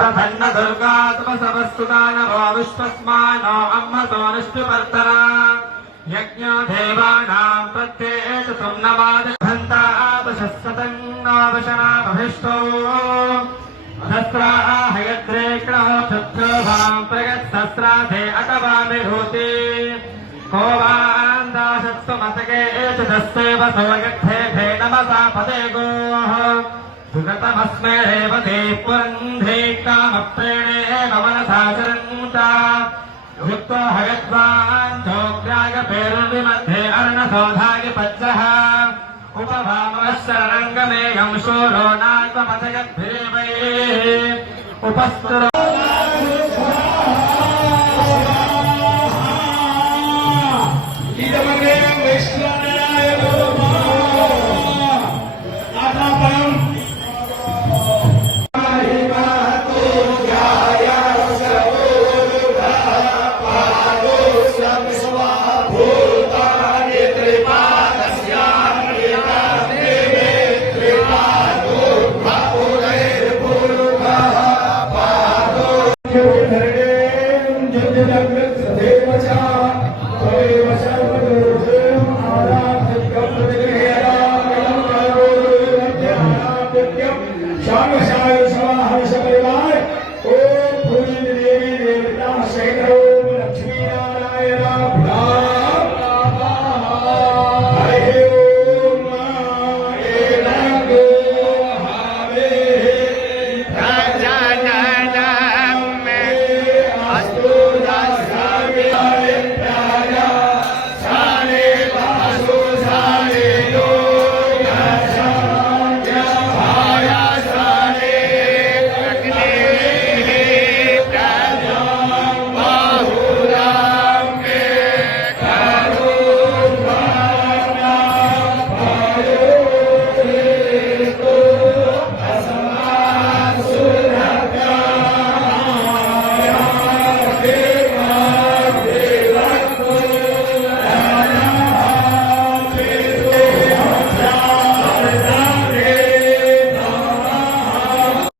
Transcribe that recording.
धन्न दुर्गा तपसवस्तुदानवो विश्वस्मानो अम्मतो निष्ठिवर्तना यज्ञो देवानां प्रत्येत सुम्नवादघन्ता आपशस्सतन्नावशनामभिष्टो सहस्राहयद्रेक्णो चक्षुभां प्रगत्सहस्राधे अटवामिभूति को वान्दाशत्सुमतके एतदस्यैव सोऽयद्धे नमसा पदे गोः सुगतमस्मै देवते पुरन्धे कामप्रेणेन मनसा चरन्ता युक्तो हयद्वान् चोग्रागपेरुर्विमध्ये अर्णसोधाय पज्जः उपभामश्चरणङ्गमेयं शूरो नाल्पमथयद्भिरेवैः उपस्तुरो